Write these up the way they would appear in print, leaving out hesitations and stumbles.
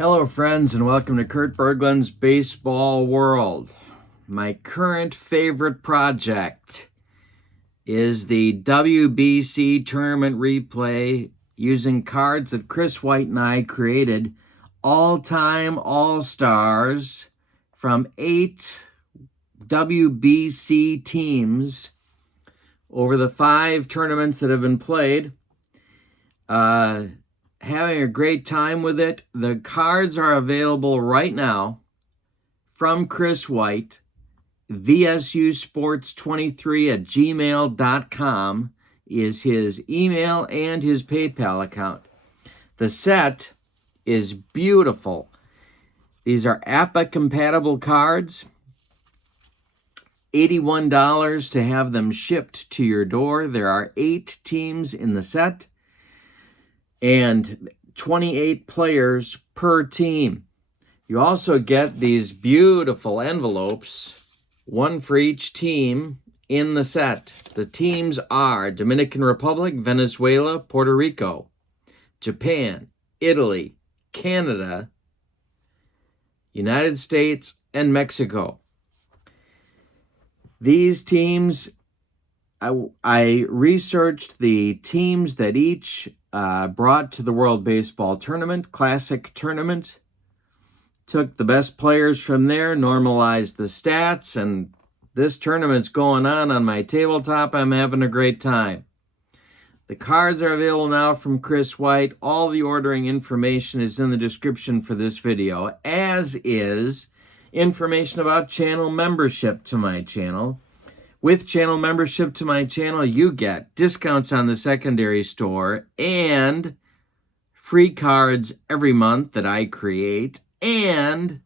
Hello, friends, and welcome to Kurt Berglund's Baseball World. My current favorite project is the WBC tournament replay using cards that Chris White and I created, all-time all-stars from 8 WBC teams over the 5 tournaments that have been played. Having a great time with it. The cards are available right now from Chris White. vsusports23@gmail.com is his email and his PayPal account. The set is beautiful. These are APBA-compatible cards. $81 to have them shipped to your door. There are 8 teams in the set and 28 players per team. You also get these beautiful envelopes, one for each team in the set. The teams are Dominican Republic, Venezuela, Puerto Rico, Japan, Italy, Canada, United States, and Mexico. These teams, I researched the teams that each brought to the World Baseball Tournament, Classic Tournament, took the best players from there, normalized the stats, and this tournament's going on my tabletop. I'm having a great time. The cards are available now from Chris White. All the ordering information is in the description for this video, as is information about channel membership to my channel. With channel membership to my channel, you get discounts on the secondary store and free cards every month that I create, and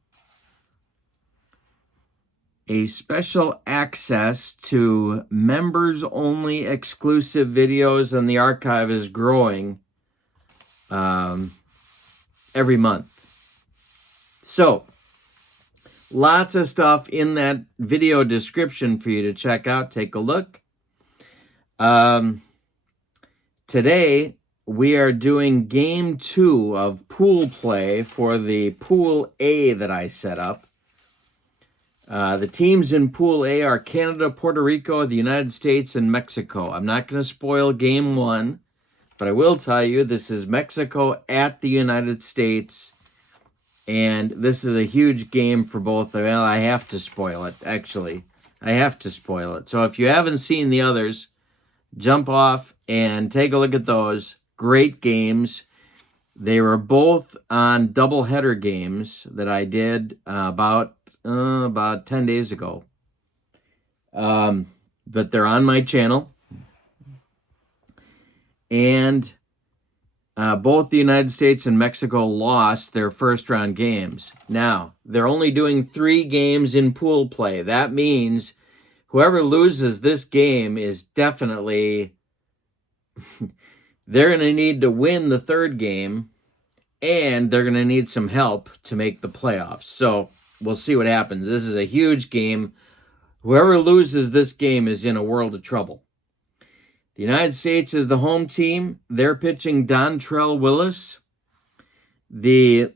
a special access to members-only exclusive videos, and the archive is growing every month. So, lots of stuff in that video description for you to check out. Take a look. Today, we are doing Game 2 of pool play for the Pool A that I set up. The teams in Pool A are Canada, Puerto Rico, the United States, and Mexico. I'm not going to spoil Game 1, but I will tell you this is Mexico at the United States. And this is a huge game for both. Well, I have to spoil it, actually. I have to spoil it. So if you haven't seen the others, jump off and take a look at those. Great games. They were both on doubleheader games that I did about 10 days ago. But they're on my channel. And both the United States and Mexico lost their first-round games. Now, they're only doing 3 games in pool play. That means whoever loses this game is definitely... they're going to need to win the 3rd game, and they're going to need some help to make the playoffs. So, we'll see what happens. This is a huge game. Whoever loses this game is in a world of trouble. The United States is the home team. They're pitching Dontrell Willis. The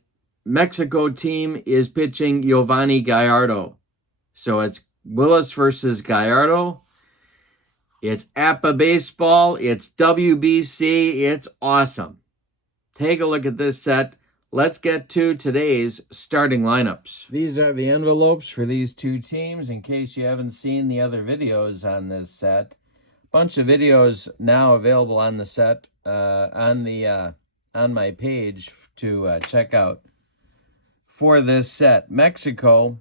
Mexico team is pitching Giovanni Gallardo. So it's Willis versus Gallardo. It's APBA baseball. It's WBC. It's awesome. Take a look at this set. Let's get to today's starting lineups. These are the envelopes for these 2 teams in case you haven't seen the other videos on this set. Bunch of videos now available on the set on my page to check out for this set. Mexico,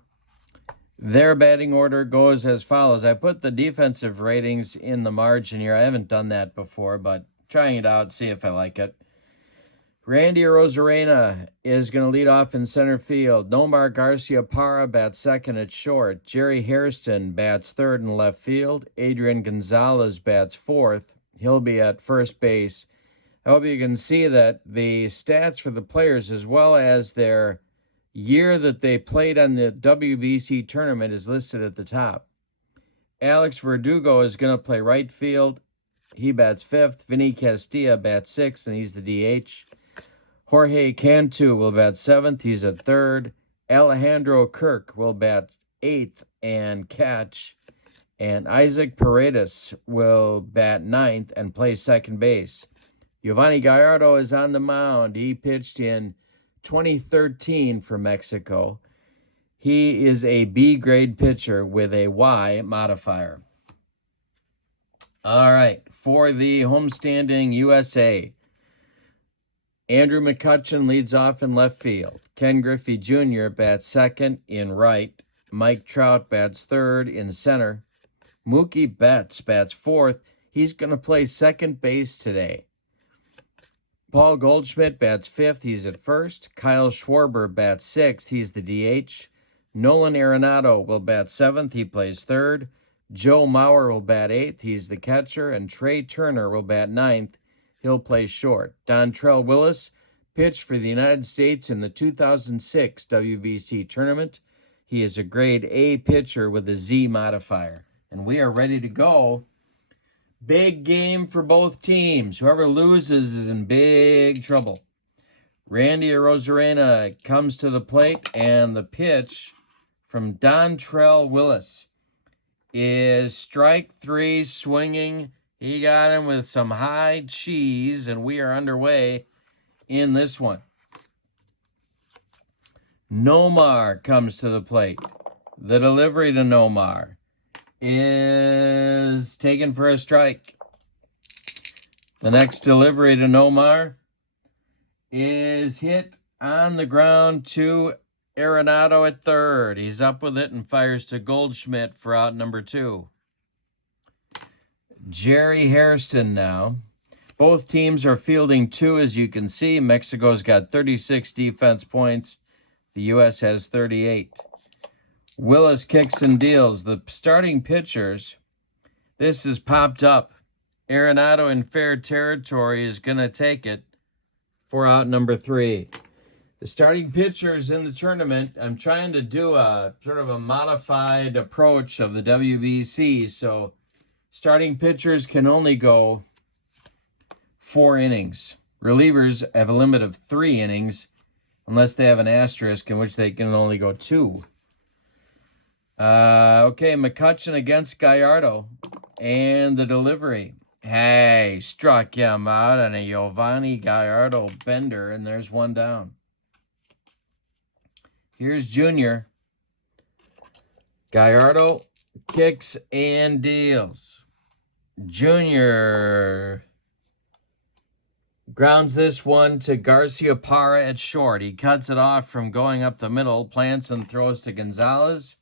their batting order goes as follows. I put the defensive ratings in the margin here. I haven't done that before, but trying it out, see if I like it. Randy Arozarena is going to lead off in center field. Nomar Garcia-Parra bats second at short. Jerry Hairston bats third in left field. Adrian Gonzalez bats fourth. He'll be at first base. I hope you can see that the stats for the players as well as their year that they played on the WBC tournament is listed at the top. Alex Verdugo is going to play right field. He bats fifth. Vinny Castilla bats sixth, and he's the DH. Jorge Cantu will bat 7th. He's at 3rd. Alejandro Kirk will bat 8th and catch. And Isaac Paredes will bat 9th and play second base. Giovanni Gallardo is on the mound. He pitched in 2013 for Mexico. He is a B-grade pitcher with a Y modifier. All right, for the homestanding USA, Andrew McCutchen leads off in left field. Ken Griffey Jr. bats 2nd in right. Mike Trout bats 3rd in center. Mookie Betts bats 4th. He's going to play second base today. Paul Goldschmidt bats 5th. He's at 1st. Kyle Schwarber bats 6th. He's the DH. Nolan Arenado will bat 7th. He plays 3rd. Joe Mauer will bat 8th. He's the catcher. And Trey Turner will bat 9th. He'll play short. Dontrell Willis pitched for the United States in the 2006 WBC tournament. He is a grade A pitcher with a Z modifier. And we are ready to go. Big game for both teams. Whoever loses is in big trouble. Randy Arozarena comes to the plate, and the pitch from Dontrell Willis is strike 3, swinging. He got him with some high cheese, and we are underway in this one. Nomar comes to the plate. The delivery to Nomar is taken for a strike. The next delivery to Nomar is hit on the ground to Arenado at 3rd. He's up with it and fires to Goldschmidt for out number 2. Jerry Hairston now. Both teams are fielding 2, as you can see. Mexico's got 36 defense points. The U.S. has 38. Willis kicks and deals. The starting pitchers, this is popped up. Arenado in fair territory is going to take it for out number 3. The starting pitchers in the tournament, I'm trying to do a sort of a modified approach of the WBC, so starting pitchers can only go 4 innings. Relievers have a limit of 3 innings, unless they have an asterisk in which they can only go 2. Okay, McCutchen against Gallardo, and the delivery. Hey, struck him out on a Giovanni Gallardo bender, and there's one down. Here's Junior. Gallardo kicks and deals. Junior grounds this one to Garcia Parra at short. He cuts it off from going up the middle, plants and throws to Gonzalez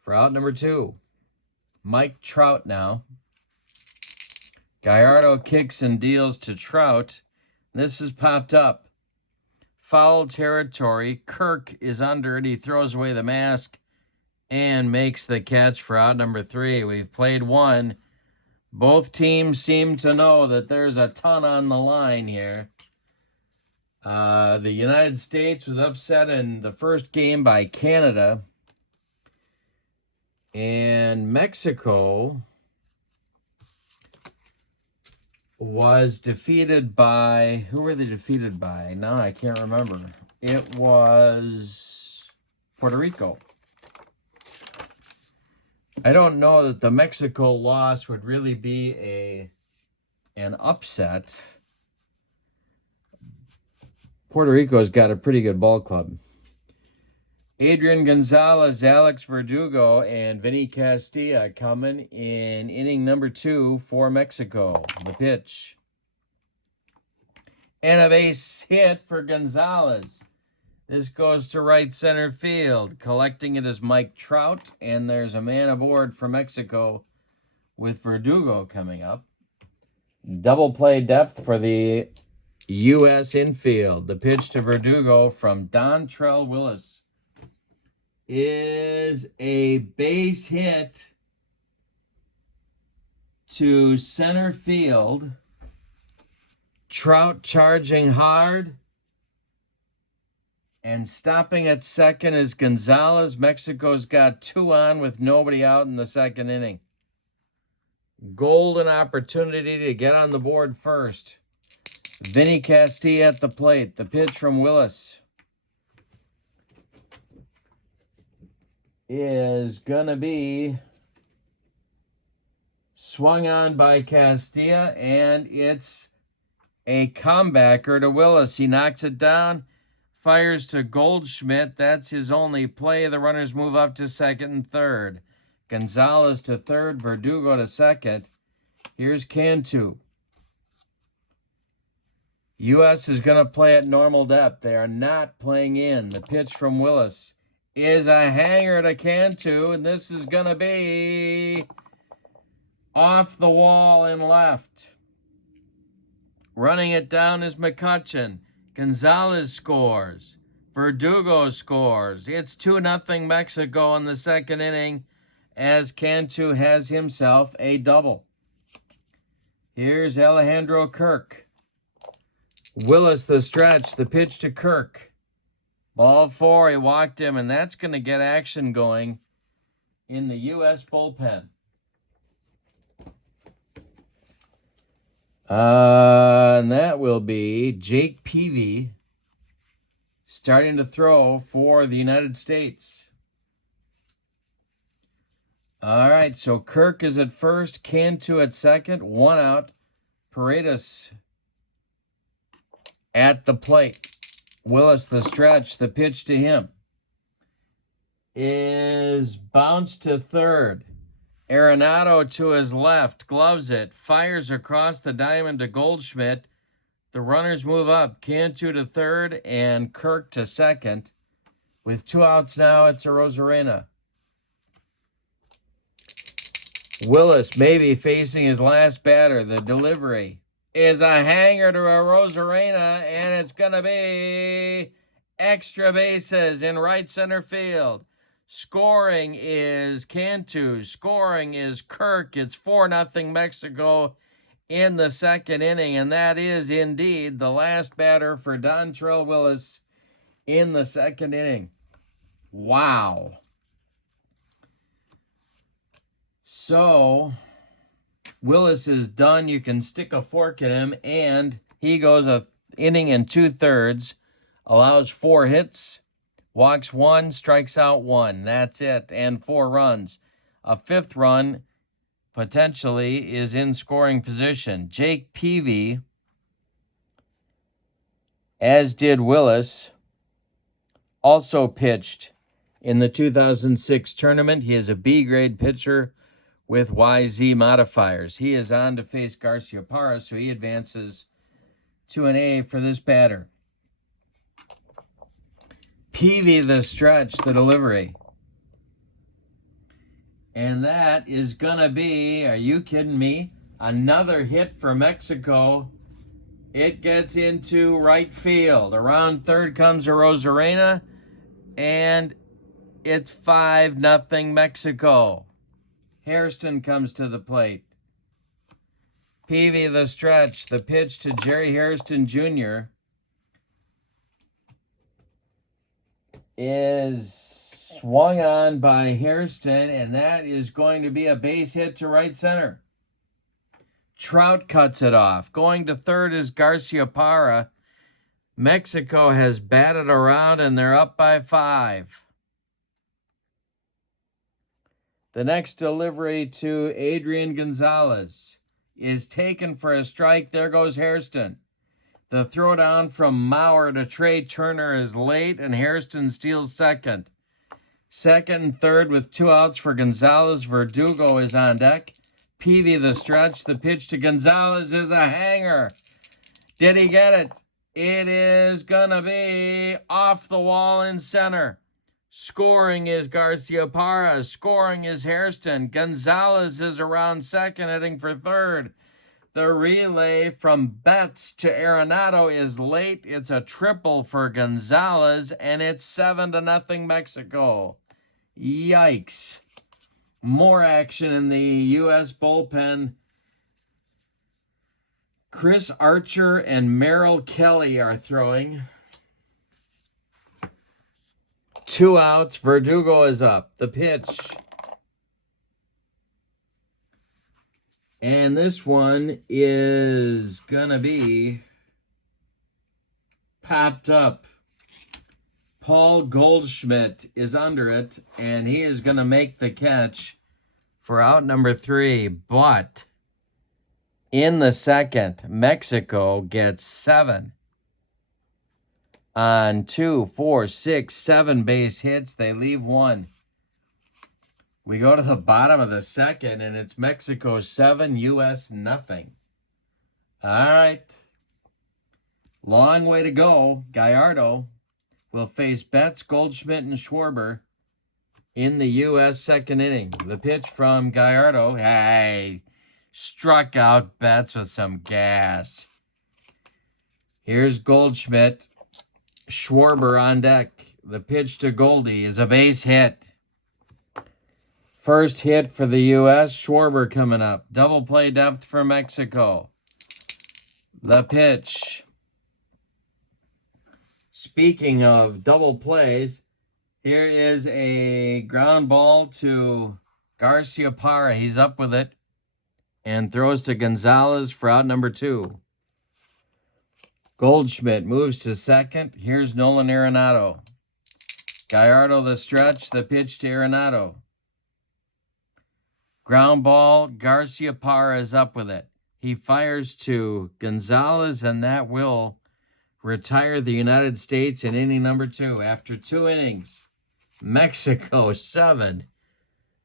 for out number 2. Mike Trout now. Gallardo kicks and deals to Trout. This is popped up. Foul territory. Kirk is under it. He throws away the mask and makes the catch for out number 3. We've played 1. Both teams seem to know that there's a ton on the line here. The United States was upset in the first game by Canada. And Mexico was defeated by, who were they defeated by? No, I can't remember. It was Puerto Rico. I don't know that the Mexico loss would really be an upset. Puerto Rico's got a pretty good ball club. Adrian Gonzalez, Alex Verdugo, and Vinny Castilla coming in inning number 2 for Mexico. The pitch. And a base hit for Gonzalez. This goes to right center field. Collecting it is Mike Trout, and there's a man aboard for Mexico with Verdugo coming up. Double play depth for the U.S. infield. The pitch to Verdugo from Dontrell Willis is a base hit to center field. Trout charging hard. And stopping at second is Gonzalez. Mexico's got 2 on with nobody out in the second inning. Golden opportunity to get on the board first. Vinny Castilla at the plate. The pitch from Willis is going to be swung on by Castilla, and it's a comebacker to Willis. He knocks it down, fires to Goldschmidt. That's his only play. The runners move up to second and third. Gonzalez to third, Verdugo to second. Here's Cantu. U.S. is going to play at normal depth. They are not playing in. The pitch from Willis is a hanger to Cantu, and this is going to be off the wall and left. Running it down is McCutcheon. Gonzalez scores. Verdugo scores. It's 2-0 Mexico in the second inning as Cantu has himself a double. Here's Alejandro Kirk. Willis the stretch. The pitch to Kirk. Ball 4. He walked him, and that's going to get action going in the U.S. bullpen. And that will be Jake Peavy starting to throw for the United States. All right, so Kirk is at first, Cantu at second, 1 out. Paredes at the plate. Willis the stretch. The pitch to him is bounced to third. Arenado to his left, gloves it, fires across the diamond to Goldschmidt. The runners move up, Cantu to third and Kirk to second. With 2 outs now, it's a Rosarena. Willis maybe facing his last batter. The delivery is a hanger to a Rosarena, and it's going to be extra bases in right center field. Scoring is Cantu. Scoring is Kirk. It's 4-0 Mexico in the second inning, and that is indeed the last batter for Dontrell Willis in the second inning. Wow. So, Willis is done. You can stick a fork in him, and he goes a inning and 2/3, allows 4 hits, walks 1, strikes out 1. That's it, and 4 runs. A 5th run potentially is in scoring position. Jake Peavy, as did Willis, also pitched in the 2006 tournament. He is a B-grade pitcher with YZ modifiers. He is on to face Garcia Parra, so he advances to an A for this batter. Peavy the stretch, the delivery. And that is going to be, are you kidding me, another hit for Mexico. It gets into right field. Around third comes a Rosarena, and it's 5-0 Mexico. Hairston comes to the plate. Peavy the stretch. The pitch to Jerry Hairston Jr. is swung on by Hairston, and that is going to be a base hit to right center. Trout cuts it off. Going to third is Garcia Parra. Mexico has batted around, and they're up by 5. The next delivery to Adrian Gonzalez is taken for a strike. There goes Hairston. The throwdown from Maurer to Trey Turner is late, and Hairston steals second. Second and third with 2 outs for Gonzalez. Verdugo is on deck. Peavy the stretch. The pitch to Gonzalez is a hanger. Did he get it? It is going to be off the wall in center. Scoring is Garcia Parra. Scoring is Hairston. Gonzalez is around second, heading for third. The relay from Betts to Arenado is late. It's a triple for Gonzalez, and it's 7-0 Mexico. Yikes. More action in the U.S. bullpen. Chris Archer and Merrill Kelly are throwing. 2 outs. Verdugo is up. The pitch. And this one is going to be popped up. Paul Goldschmidt is under it, and he is going to make the catch for out number 3. But in the second, Mexico gets 7 on 2, 4, 6, 7 base hits. They leave 1. We go to the bottom of the second, and it's Mexico 7, U.S. nothing. All right. Long way to go. Gallardo will face Betts, Goldschmidt, and Schwarber in the U.S. second inning. The pitch from Gallardo. Hey, struck out Betts with some gas. Here's Goldschmidt. Schwarber on deck. The pitch to Goldie is a base hit. First hit for the U.S. Schwarber coming up. Double play depth for Mexico. The pitch. Speaking of double plays, here is a ground ball to Garcia Parra. He's up with it and throws to Gonzalez for out number 2. Goldschmidt moves to second. Here's Nolan Arenado. Gallardo the stretch. The pitch to Arenado. Ground ball. Garcia Parra is up with it. He fires to Gonzalez, and that will retire the United States in inning number 2. After 2 innings, Mexico 7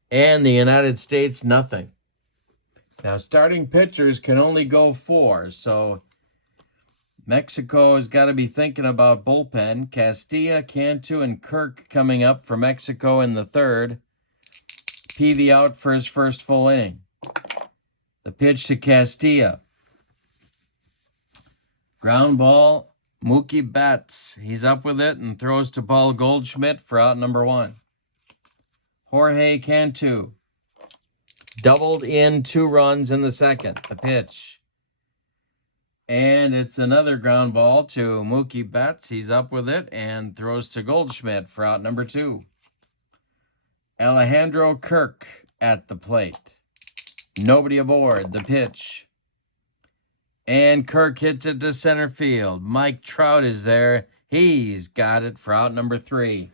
and the United States nothing. Now, starting pitchers can only go 4, so Mexico has got to be thinking about bullpen. Castilla, Cantu, and Kirk coming up for Mexico in the third. Peavy out for his first full inning. The pitch to Castilla. Ground ball. Mookie Betts, he's up with it and throws to Paul Goldschmidt for out number 1. Jorge Cantu doubled in 2 runs in the second. The pitch. And it's another ground ball to Mookie Betts. He's up with it and throws to Goldschmidt for out number 2. Alejandro Kirk at the plate. Nobody aboard. The pitch. And Kirk hits it to center field. Mike Trout is there. He's got it for out number 3.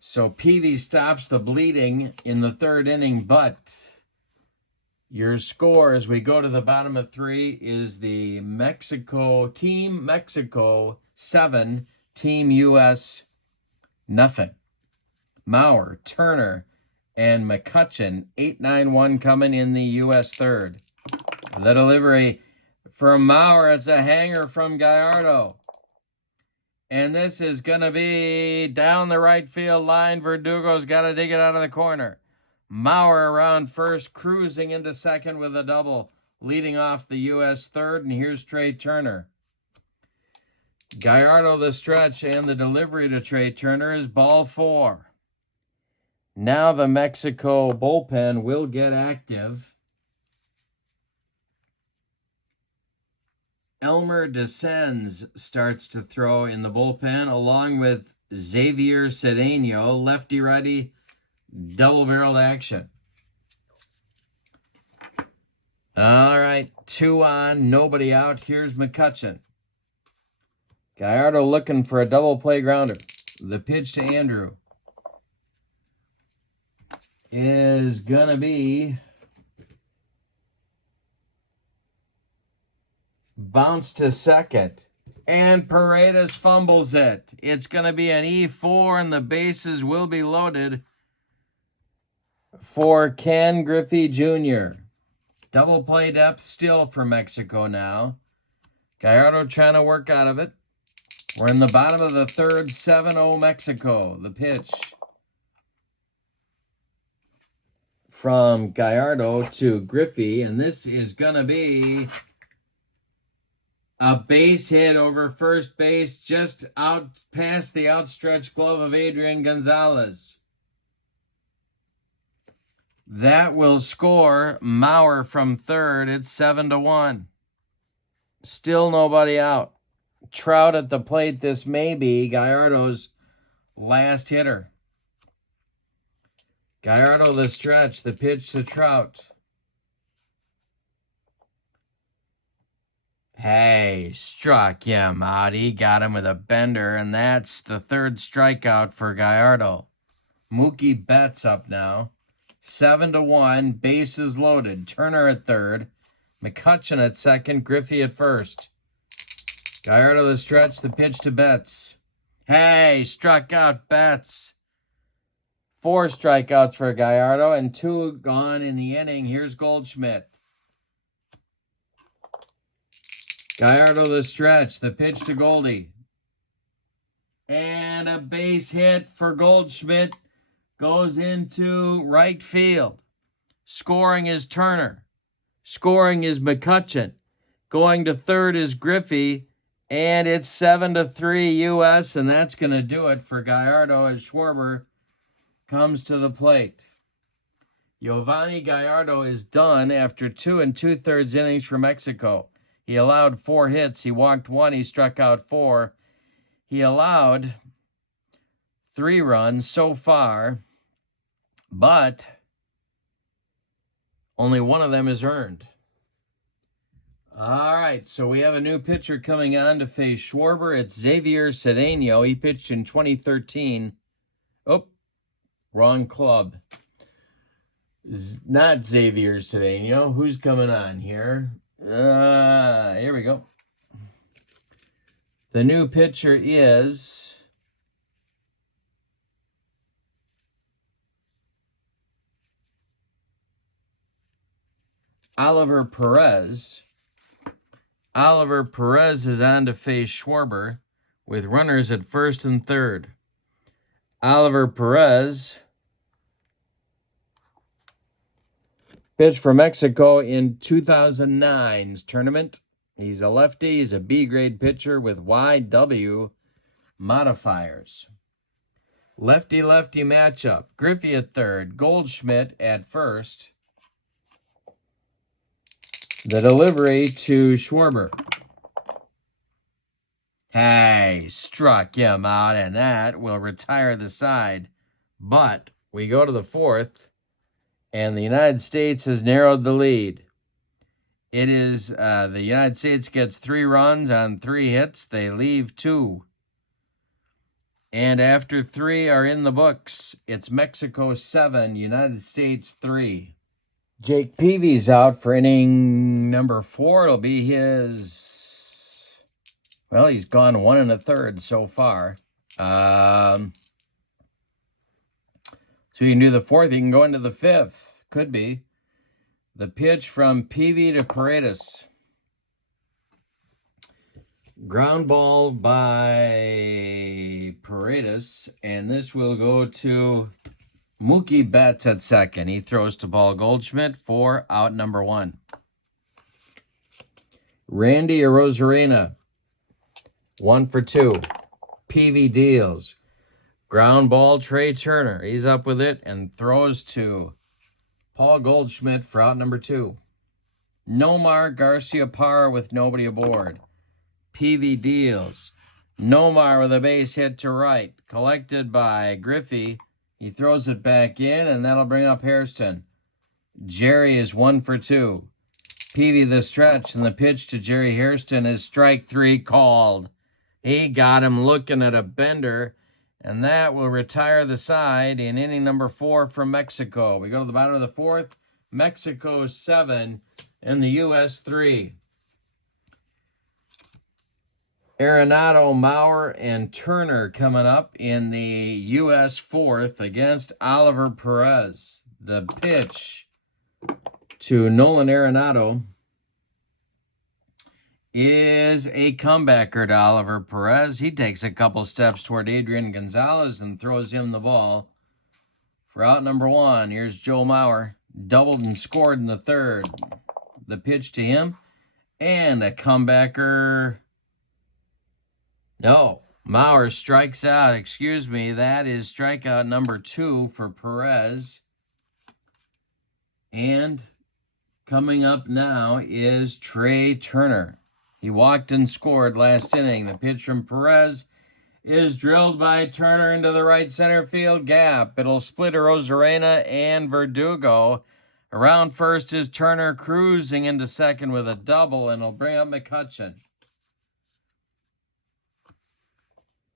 So Peavy stops the bleeding in the third inning, but your score as we go to the bottom of 3 is the Team Mexico 7, Team U.S. nothing. Mauer, Turner, and McCutcheon, 8-9-1 coming in the U.S. third. The delivery from Mauer, it's a hanger from Gallardo. And this is going to be down the right field line. Verdugo's got to dig it out of the corner. Mauer around first, cruising into second with a double, leading off the U.S. third. And here's Trey Turner. Gallardo the stretch, and the delivery to Trey Turner is ball 4. Now the Mexico bullpen will get active. Elmer Descends starts to throw in the bullpen along with Xavier Cedeno, lefty-righty, double-barreled action. All right, 2 on, nobody out. Here's McCutcheon. Gallardo looking for a double play grounder. The pitch to Andrew is going to be bounce to second, and Paredes fumbles it. It's going to be an E4, and the bases will be loaded for Ken Griffey Jr. Double play depth still for Mexico now. Gallardo trying to work out of it. We're in the bottom of the third, 7-0 Mexico. The pitch from Gallardo to Griffey, and this is going to be a base hit over first base, just out past the outstretched glove of Adrian Gonzalez. That will score Mauer from third. It's 7-1. Still nobody out. Trout at the plate. This may be Gallardo's last hitter. Gallardo the stretch. The pitch to Trout. Hey, struck him out. He got him with a bender, and that's the third strikeout for Gallardo. Mookie Betts up now. 7-1, bases loaded. Turner at third. McCutcheon at second. Griffey at first. Gallardo the stretch, the pitch to Betts. Hey, struck out Betts. 4 strikeouts for Gallardo and 2 gone in the inning. Here's Goldschmidt. Gallardo the stretch, the pitch to Goldie. And a base hit for Goldschmidt. Goes into right field. Scoring is Turner. Scoring is McCutcheon. Going to third is Griffey. And it's 7-3 U.S. And that's going to do it for Gallardo as Schwarber comes to the plate. Giovanni Gallardo is done after 2 2/3 innings for Mexico. He allowed 4 hits. He walked 1. He struck out 4. He allowed 3 runs so far, but only 1 of them is earned. All right, so we have a new pitcher coming on to face Schwarber. It's Xavier Cedeno. He pitched in 2013. Oh, wrong club. Not Xavier Cedeno. Who's coming on here? Here we go. The new pitcher is Oliver Perez. Oliver Perez is on to face Schwarber with runners at first and third. Oliver Perez pitched for Mexico in 2009's tournament. He's a lefty. He's a B-grade pitcher with YW modifiers. Lefty-lefty matchup. Griffey at third. Goldschmidt at first. The delivery to Schwarber. Hey, struck him out, and that will retire the side. But we go to the fourth, and the United States has narrowed the lead. It is the United States gets 3 runs on 3 hits. They leave 2. And after 3 are in the books, it's Mexico 7, United States 3. Jake Peavy's out for inning number 4. It'll be his... Well, he's gone 1 1/3 so far. So you can do the 4th. You can go into the 5th. Could be. The pitch from Peavy to Paredes. Ground ball by Paredes. And this will go to Mookie Betts at second. He throws to Paul Goldschmidt for out number 1. Randy Arozarena, 1 for 2. Peavy deals. Ground ball, Trey Turner. He's up with it and throws to Paul Goldschmidt for out number 2. Nomar Garcia-Parra with nobody aboard. Peavy deals. Nomar with a base hit to right. Collected by Griffey. He throws it back in, and that'll bring up Hairston. Jerry is 1 for 2. Peavy the stretch, and the pitch to Jerry Hairston is strike 3 called. He got him looking at a bender, and that will retire the side in inning number 4 from Mexico. We go to the bottom of the 4th. Mexico 7 and the U.S. 3. Arenado, Maurer, and Turner coming up in the U.S. 4th against Oliver Perez. The pitch to Nolan Arenado is a comebacker to Oliver Perez. He takes a couple steps toward Adrian Gonzalez and throws him the ball for out number 1. Here's Joe Maurer. Doubled and scored in the 3rd. The pitch to him. And a comebacker. No, Maurer strikes out. Excuse me. That is strikeout number 2 for Perez. And coming up now is Trey Turner. He walked and scored last inning. The pitch from Perez is drilled by Turner into the right center field gap. It'll split Arozarena and Verdugo. Around first is Turner cruising into second with a double, and it'll bring up McCutcheon.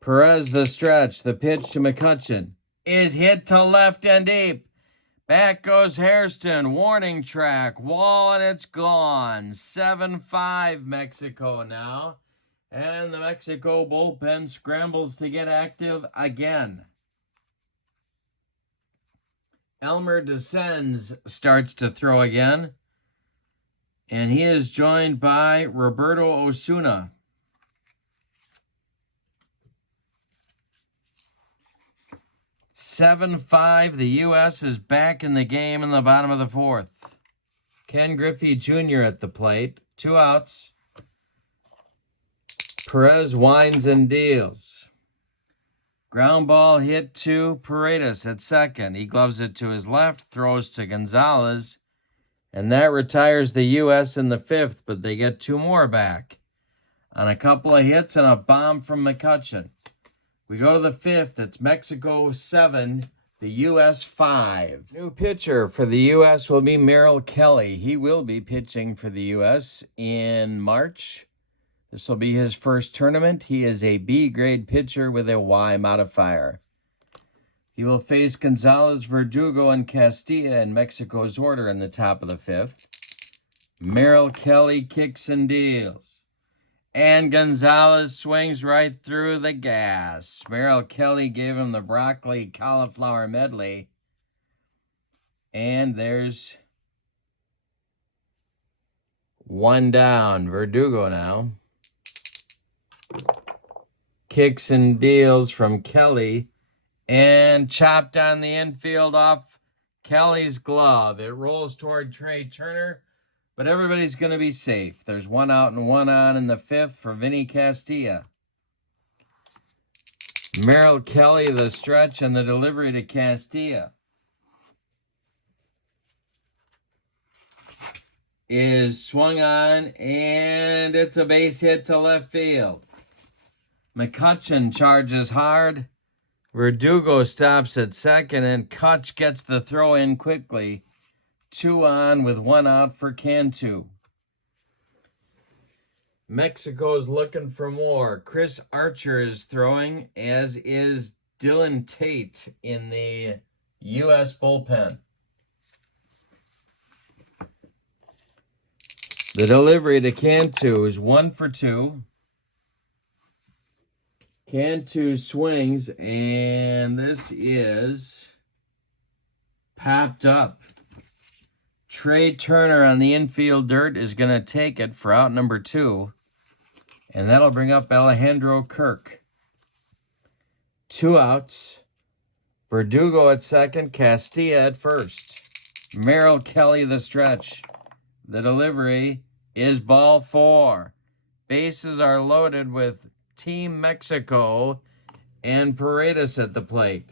Perez the stretch. The pitch to McCutcheon is hit to left and deep. Back goes Hairston. Warning track. Wall, and it's gone. 7-5 Mexico now. And the Mexico bullpen scrambles to get active again. Elmer Descends starts to throw again. And he is joined by Roberto Osuna. (7-5). The U.S. is back in the game in the bottom of the fourth. Ken Griffey Jr. at the plate. 2 outs. Perez winds and deals. Ground ball hit to Paredes at second. He gloves it to his left, throws to Gonzalez, and that retires the U.S. in the fifth, but they get 2 more back on a couple of hits and a bomb from McCutcheon. We go to the fifth. It's Mexico 7, the U.S. 5. New pitcher for the U.S. will be Merrill Kelly. He will be pitching for the U.S. in March. This will be his first tournament. He is a B-grade pitcher with a Y modifier. He will face Gonzalez, Verdugo, and Castilla in Mexico's order in the top of the fifth. Merrill Kelly kicks and deals. And Gonzalez swings right through the gas. Merrill Kelly gave him the broccoli cauliflower medley. And there's 1 down. Verdugo now. Kicks and deals from Kelly. And chopped on the infield off Kelly's glove. It rolls toward Trey Turner. But everybody's going to be safe. There's 1 out and 1 on in the fifth for Vinny Castilla. Merrill Kelly, the stretch, and the delivery to Castilla is swung on, and it's a base hit to left field. McCutcheon charges hard. Verdugo stops at second, and Kutch gets the throw in quickly. 2 on with 1 out for Cantu. Mexico's looking for more. Chris Archer is throwing, as is Dylan Tate in the U.S. bullpen. The delivery to Cantu is 1 for 2. Cantu swings, and this is popped up. Trey Turner on the infield dirt is going to take it for out number 2. And that'll bring up Alejandro Kirk. 2 outs. Verdugo at second, Castilla at first. Merrill Kelly the stretch. The delivery is ball 4. Bases are loaded with Team Mexico and Paredes at the plate.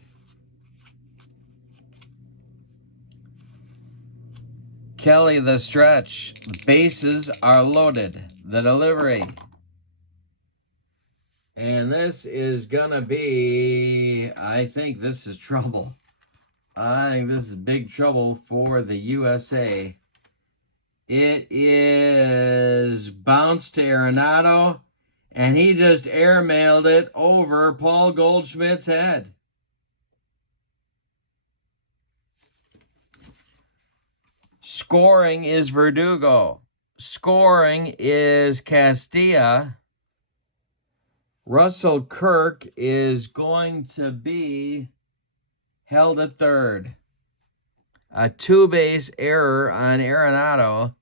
Kelly the stretch. Bases are loaded. The delivery. And this is going to be, I think this is trouble. I think this is big trouble for the USA. It is bounced to Arenado, and he just airmailed it over Paul Goldschmidt's head. Scoring is Verdugo. Scoring is Castilla. Russell Kirk is going to be held at third. A 2-base error on Arenado.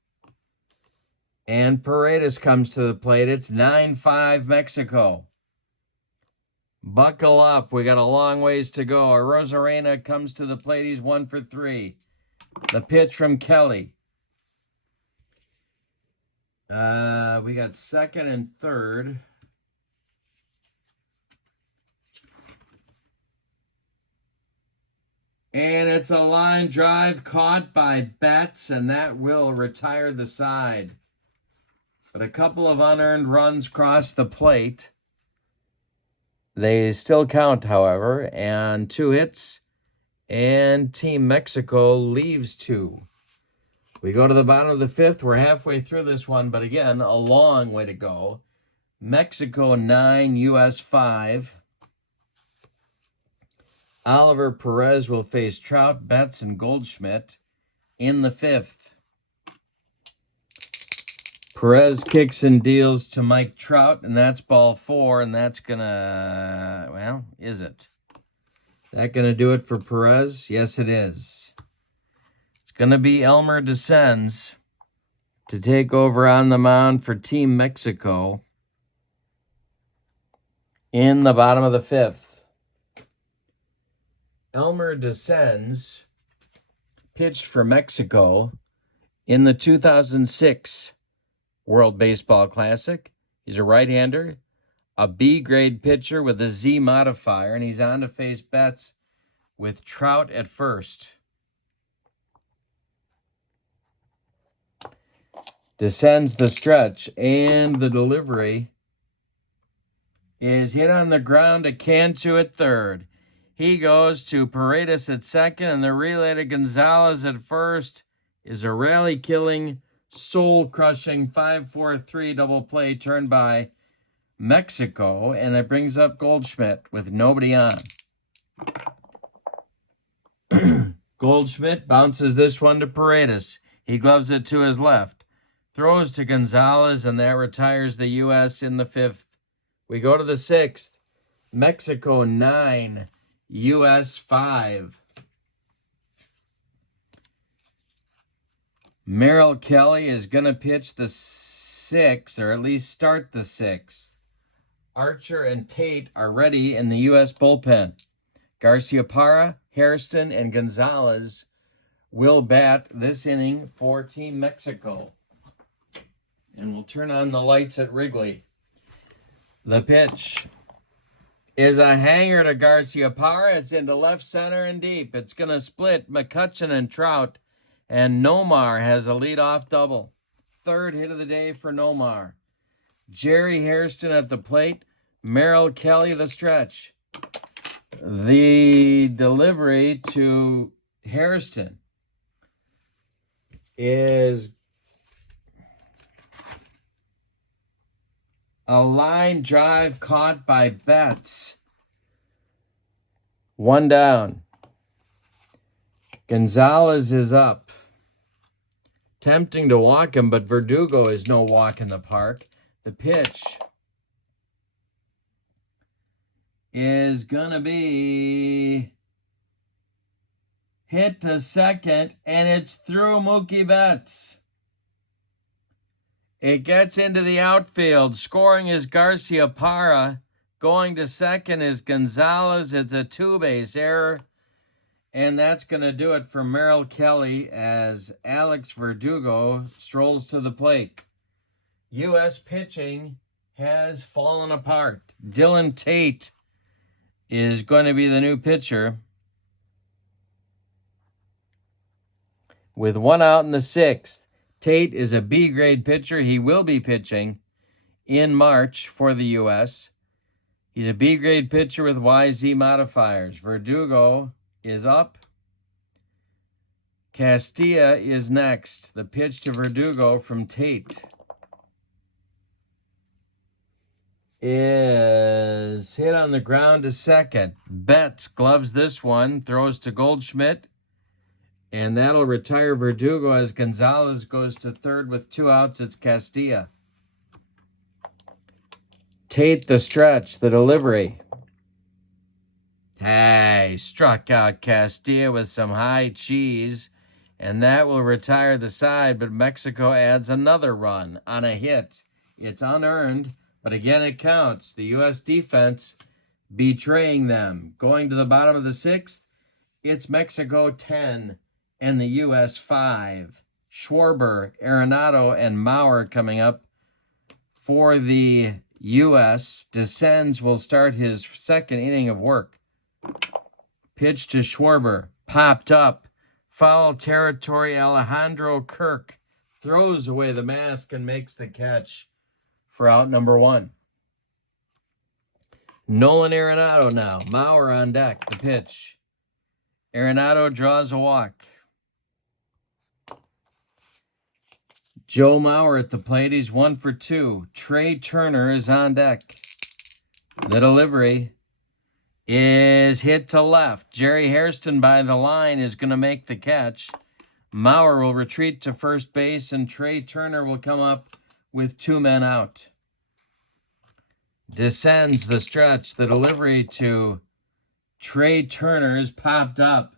And Paredes comes to the plate. It's 9-5 Mexico. Buckle up. We got a long ways to go. Rosarena comes to the plate. He's 1 for 3. The pitch from Kelly. We got second and third. And it's a line drive caught by Betts, and that will retire the side. But a couple of unearned runs cross the plate. They still count, however, and 2 hits, and Team Mexico leaves 2. We go to the bottom of the fifth. We're halfway through this one, but again, a long way to go. Mexico 9, U.S. 5. Oliver Perez will face Trout, Betts, and Goldschmidt in the fifth. Perez kicks and deals to Mike Trout, and that's ball 4, and that's gonna, well, is it? That gonna do it for Perez? Yes, it is. It's gonna be Elmer Descends to take over on the mound for Team Mexico in the bottom of the fifth. Elmer Descends pitched for Mexico in the 2006 World Baseball Classic. He's a right-hander, a B-grade pitcher with a Z modifier, and he's on to face Betts with Trout at first. Descends the stretch, and the delivery is hit on the ground to Cantu at third. He goes to Paredes at second, and the relay to Gonzalez at first is a rally-killing, soul-crushing 5-4-3 double play turned by Mexico, and it brings up Goldschmidt with nobody on. Goldschmidt bounces this one to Paredes. He gloves it to his left. Throws to Gonzalez, and that retires the U.S. in the fifth. We go to the sixth. Mexico 9, U.S. 5. Merrill Kelly is going to pitch the sixth, or at least start the sixth. Archer and Tate are ready in the U.S. bullpen. Garciaparra, Hairston, and Gonzalez will bat this inning for Team Mexico. And we'll turn on the lights at Wrigley. The pitch is a hanger to Garciaparra. It's into left center and deep. It's going to split McCutcheon and Trout. And Nomar has a leadoff double. Third hit of the day for Nomar. Jerry Hairston at the plate. Merrill Kelly the stretch. The delivery to Hairston is a line drive caught by Betts. One down. Gonzalez is up. Tempting to walk him, but Verdugo is no walk in the park. The pitch is going to be hit to second, and it's through Mookie Betts. It gets into the outfield. Scoring is Garciaparra. Going to second is Gonzalez. It's a two-base error. And that's going to do it for Merrill Kelly as Alex Verdugo strolls to the plate. U.S. pitching has fallen apart. Dylan Tate is going to be the new pitcher. With one out in the sixth. Tate is a B-grade pitcher. He will be pitching in March for the U.S. He's a B-grade pitcher with YZ modifiers. Verdugo is up. Castilla is next. The pitch to Verdugo from Tate is hit on the ground to second. Betts gloves this one, throws to Goldschmidt, and that'll retire Verdugo as Gonzalez goes to third with two outs. It's Castilla. Tate the stretch, the delivery. Hey, struck out Castilla with some high cheese, and that will retire the side, but Mexico adds another run on a hit. It's unearned, but again it counts. The U.S. defense betraying them. Going to the bottom of the sixth, it's Mexico 10 and the U.S. 5. Schwarber, Arenado, and Maurer coming up for the U.S. Descends will start his second inning of work. Pitch to Schwarber, popped up. Foul territory, Alejandro Kirk throws away the mask and makes the catch for out number one. Nolan Arenado now. Maurer on deck. The pitch. Arenado draws a walk. Joe Mauer at the plate. He's 1 for 2. Trey Turner is on deck. The delivery is hit to left. Jerry Hairston by the line is going to make the catch. Mauer will retreat to first base, and Trey Turner will come up with 2 men out. Descends the stretch. The delivery to Trey Turner is popped up.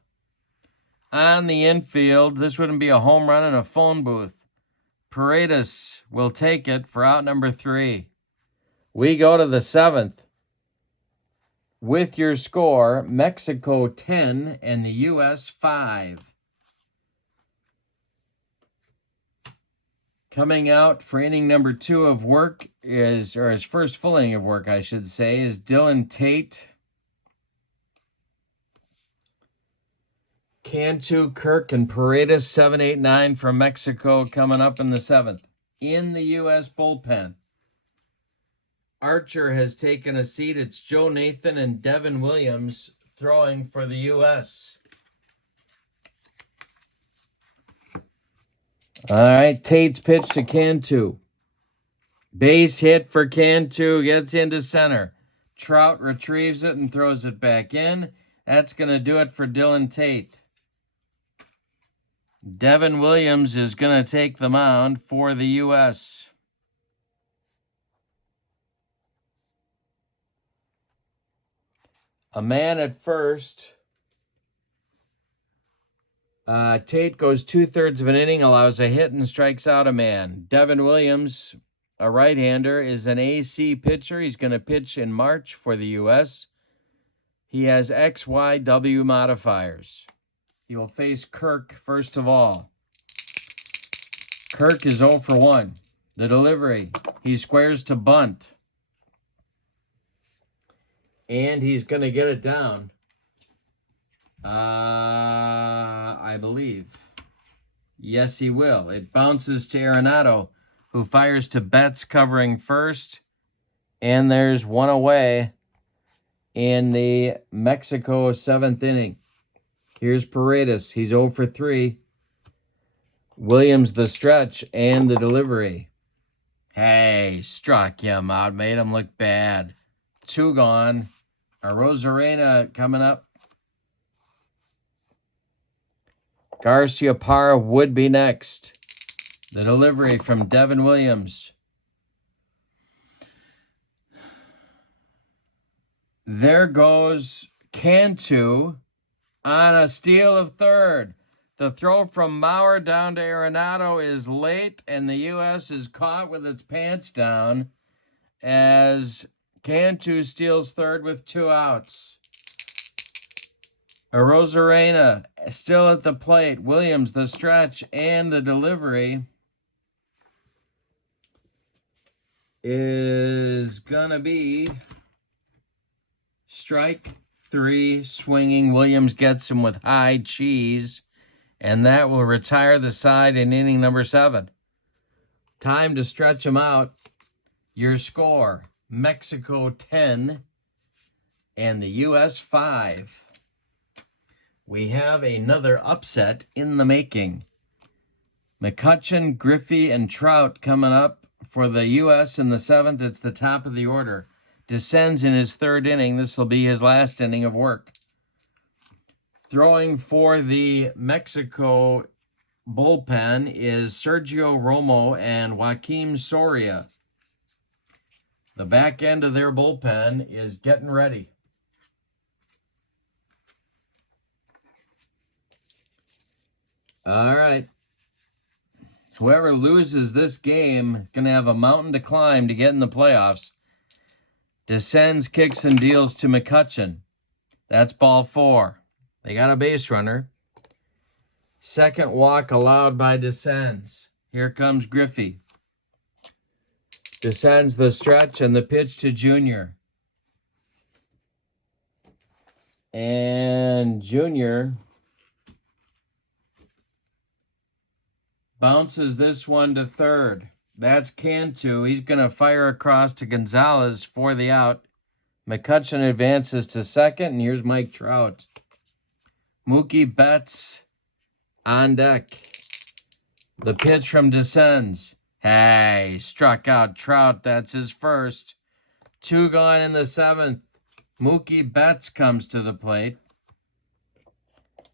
On the infield, this wouldn't be a home run in a phone booth. Paredes will take it for out number 3. We go to the 7th. With your score, Mexico 10 and the U.S. 5. Coming out for inning number 2 of work is, or his first full inning of work, I should say, is Dylan Tate. Cantu, Kirk, and Paredes, 7, 8, 9 from Mexico coming up in the 7th. In the U.S. bullpen, Archer has taken a seat. It's Joe Nathan and Devin Williams throwing for the U.S. All right, Tate's pitch to Cantu. Base hit for Cantu, gets into center. Trout retrieves it and throws it back in. That's going to do it for Dylan Tate. Devin Williams is going to take the mound for the U.S. A man at first. Tate goes 2/3 of an inning, allows a hit, and strikes out a man. Devin Williams, a right-hander, is an AC pitcher. He's going to pitch in March for the U.S. He has XYW modifiers. He will face Kirk first of all. Kirk is 0 for 1. The delivery, he squares to bunt. And he's going to get it down. I believe. Yes, he will. It bounces to Arenado, who fires to Betts covering first. And there's one away in the Mexico 7th inning. Here's Paredes. He's 0 for 3. Williams the stretch and the delivery. Hey, struck him out, made him look bad. 2 gone. Arozarena coming up. Garcia Parra would be next. The delivery from Devin Williams. There goes Cantu on a steal of third. The throw from Mauer down to Arenado is late, and the U.S. is caught with its pants down as Cantu steals third with 2 outs. Arozarena still at the plate. Williams the stretch and the delivery is gonna be strike 3. Swinging. Williams gets him with high cheese, and that will retire the side in inning number 7. Time to stretch him out. Your score, Mexico 10 and the U.S. 5. We have another upset in the making. McCutchen, Griffey, and Trout coming up for the U.S. in the 7th. It's the top of the order. Descends in his 3rd inning. This will be his last inning of work. Throwing for the Mexico bullpen is Sergio Romo and Joaquim Soria. The back end of their bullpen is getting ready. All right. Whoever loses this game is going to have a mountain to climb to get in the playoffs. Descends, kicks, and deals to McCutchen. That's ball 4. They got a base runner. Second walk allowed by Descends. Here comes Griffey. Descends the stretch and the pitch to Junior. And Junior bounces this one to third. That's Cantu. He's going to fire across to Gonzalez for the out. McCutchen advances to second, and here's Mike Trout. Mookie Betts on deck. The pitch from Descends. Hey, struck out Trout. That's his first. 2 gone in the 7th. Mookie Betts comes to the plate.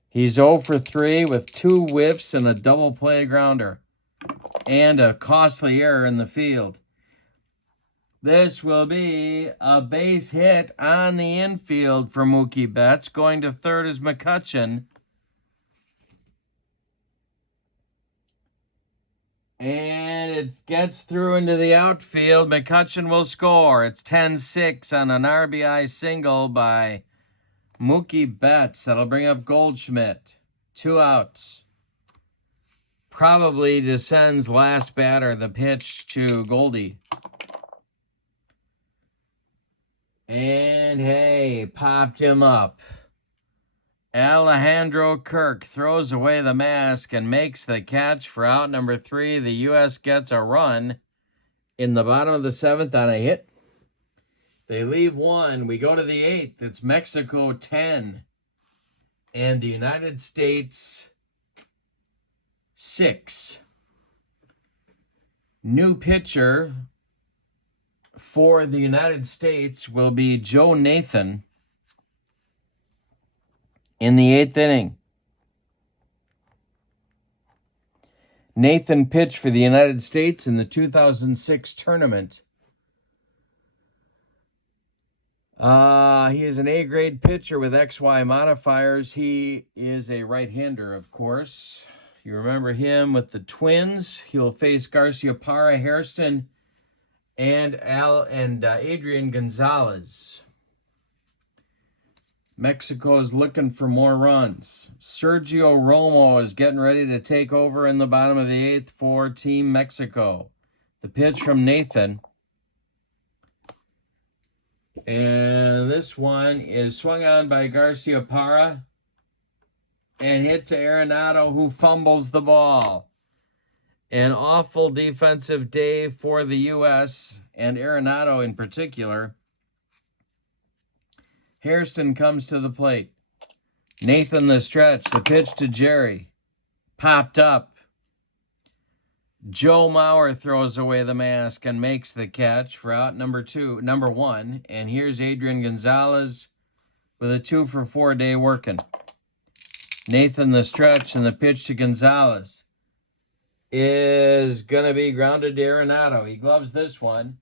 He's 0 for 3 with 2 whiffs and a double play grounder. And a costly error in the field. This will be a base hit on the infield for Mookie Betts. Going to third is McCutchen. And it gets through into the outfield. McCutchen will score. It's 10-6 on an RBI single by Mookie Betts. That'll bring up Goldschmidt. 2 outs. Probably Descends' last batter. The pitch to Goldie. And hey, popped him up. Alejandro Kirk throws away the mask and makes the catch for out number 3. The U.S. gets a run in the bottom of the 7th on a hit. They leave 1. We go to the 8th. It's Mexico 10 and the United States 6. New pitcher for the United States will be Joe Nathan in the 8th inning. Nathan pitched for the United States in the 2006 tournament. He is an A-grade pitcher with XY modifiers. He is a right-hander, of course. You remember him with the Twins. He'll face Garciaparra, Hairston, and Adrian Gonzalez. Mexico is looking for more runs. Sergio Romo is getting ready to take over in the bottom of the 8th for Team Mexico. The pitch from Nathan. And this one is swung on by Garciaparra and hit to Arenado, who fumbles the ball. An awful defensive day for the U.S. and Arenado in particular. Hairston comes to the plate. Nathan the stretch. The pitch to Jerry. Popped up. Joe Mauer throws away the mask and makes the catch for out number 1. And here's Adrian Gonzalez with a 2 for 4 day working. Nathan the stretch, and the pitch to Gonzalez is going to be grounded to Arenado. He gloves this one.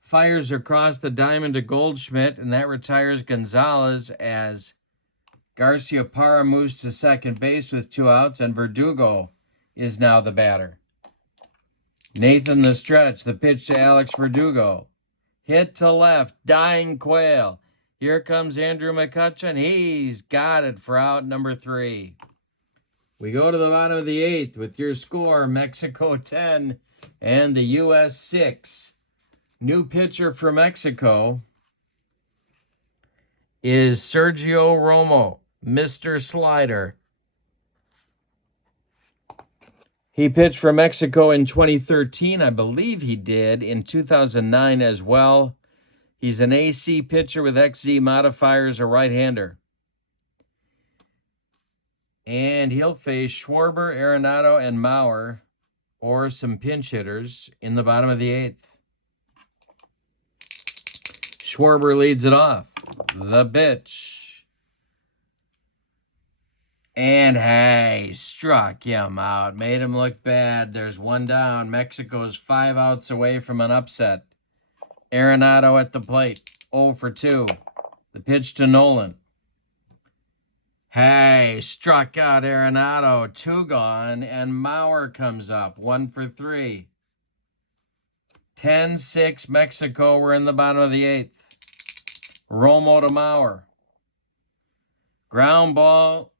Fires across the diamond to Goldschmidt, and that retires Gonzalez as Garciaparra moves to second base with 2 outs, and Verdugo is now the batter. Nathan the stretch, the pitch to Alex Verdugo. Hit to left, dying Quail. Here comes Andrew McCutchen. He's got it for out number 3. We go to the bottom of the 8th with your score, Mexico 10 and the U.S. 6. New pitcher for Mexico is Sergio Romo, Mr. Slider. He pitched for Mexico in 2013. I believe he did in 2009 as well. He's an AC pitcher with XZ modifiers, a right-hander. And he'll face Schwarber, Arenado, and Mauer, or some pinch hitters in the bottom of the 8th. Schwarber leads it off. The pitch. And hey, struck him out. Made him look bad. There's 1 down. Mexico's 5 outs away from an upset. Arenado at the plate. 0 for 2. The pitch to Nolan. Hey, struck out Arenado. 2 gone. And Mauer comes up. 1 for 3. 10-6 Mexico. We're in the bottom of the 8th. Romo to Mauer. Ground ball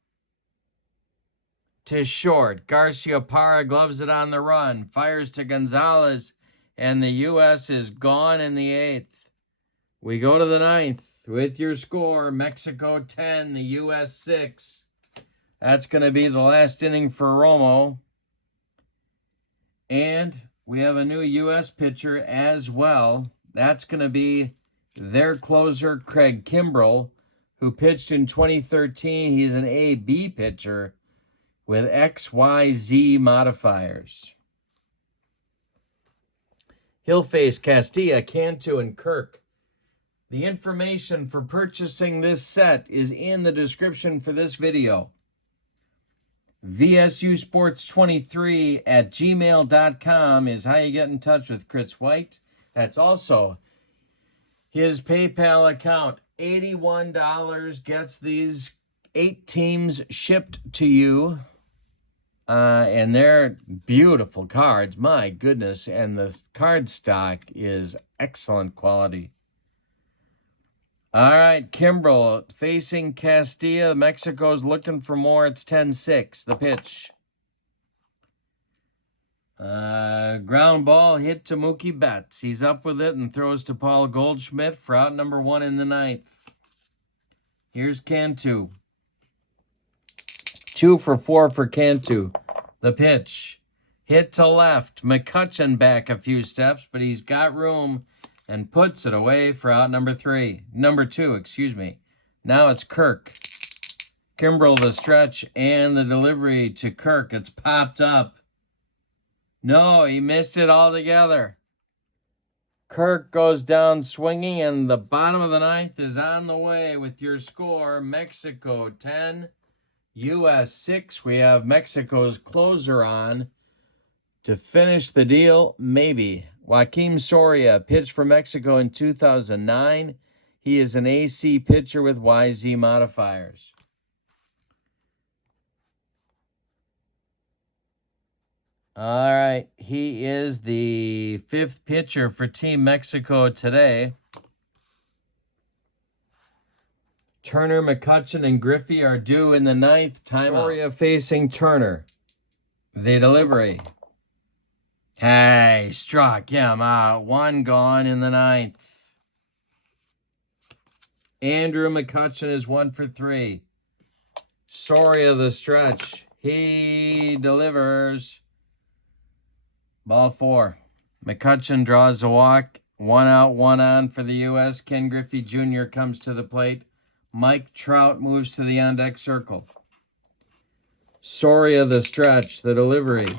to short. Garciaparra gloves it on the run. Fires to Gonzalez. And the U.S. is gone in the 8th. We go to the 9th with your score. Mexico 10, the U.S. 6. That's going to be the last inning for Romo. And we have a new U.S. pitcher as well. That's going to be their closer, Craig Kimbrell, who pitched in 2013. He's an A-B pitcher with XYZ modifiers. He'll face Castilla, Cantu, and Kirk. The information for purchasing this set is in the description for this video. vsusports23@gmail.com is how you get in touch with Chris White. That's also his PayPal account. $81 gets these 8 teams shipped to you. And they're beautiful cards. My goodness. And the card stock is excellent quality. All right, Kimbrel facing Castilla. Mexico's looking for more. It's 10-6, the pitch. Ground ball hit to Mookie Betts. He's up with it and throws to Paul Goldschmidt for out number 1 in the 9th. Here's Cantu. 2 for 4 for Cantu. The pitch. Hit to left. McCutchen back a few steps, but he's got room and puts it away for out number 2, excuse me. Now it's Kirk. Kimbrel the stretch and the delivery to Kirk. It's popped up. No, he missed it altogether. Kirk goes down swinging, and the bottom of the 9th is on the way with your score. Mexico 10, U.S. 6. We have Mexico's closer on to finish the deal, maybe. Joaquim Soria pitched for Mexico in 2009. He is an AC pitcher with YZ modifiers. All right, he is the 5th pitcher for Team Mexico today. Turner, McCutchen, and Griffey are due in the 9th. Soria facing Turner. The delivery. Hey, struck him out. 1 gone in the 9th. Andrew McCutchen is 1 for 3. Soria the stretch. He delivers. Ball 4. McCutchen draws a walk. 1 out, 1 on for the U.S. Ken Griffey Jr. comes to the plate. Mike Trout moves to the on-deck circle. Soria the stretch, the delivery.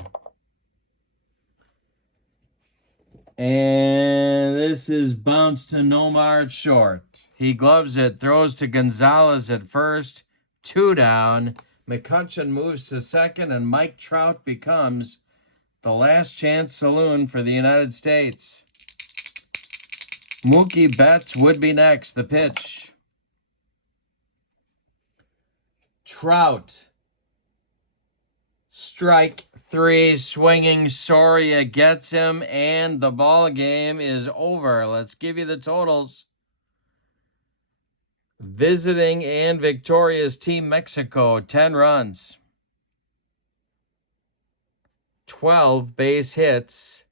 And this is bounced to Nomar at short. He gloves it, throws to Gonzalez at first. 2 down. McCutchen moves to second, and Mike Trout becomes the last chance saloon for the United States. Mookie Betts would be next. The pitch. Trout. Strike 3, swinging. Soria gets him, and the ball game is over. Let's give you the totals. Visiting and victorious Team Mexico, 10 runs. 12 base hits,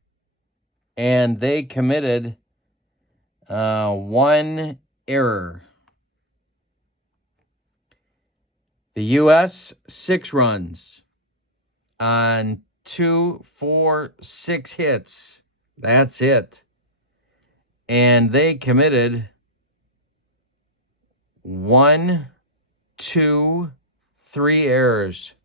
and they committed 1 error. The U.S., 6 runs on 2, 4, 6 hits. That's it. And they committed 1, 2, 3 errors.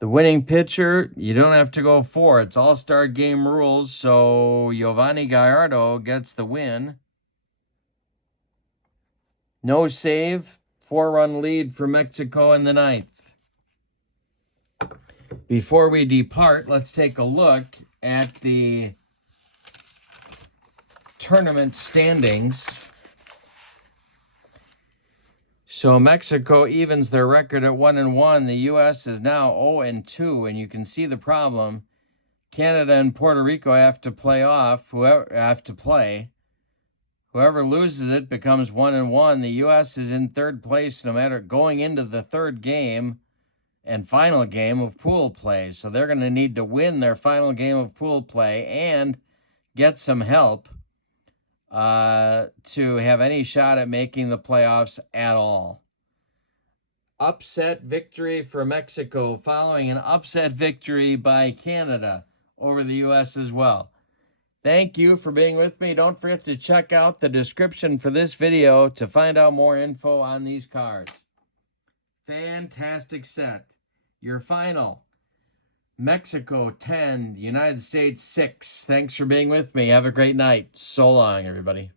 The winning pitcher, you don't have to go 4. It's all-star game rules, so Giovanni Gallardo gets the win. No save, 4-run lead for Mexico in the 9th. Before we depart, let's take a look at the tournament standings. So Mexico evens their record at 1-1. The U.S. is now 0-2, and you can see the problem. Canada and Puerto Rico have to play. Whoever loses it becomes 1-1. The U.S. is in 3rd place, no matter going into the 3rd game and final game of pool play. So they're going to need to win their final game of pool play and get some help to have any shot at making the playoffs at all. Upset victory for Mexico following an upset victory by Canada over the U.S. as well. Thank you for being with me. Don't forget to check out the description for this video to find out more info on these cards. Fantastic set. Your final. Mexico 10, United States 6. Thanks for being with me. Have a great night. So long, everybody.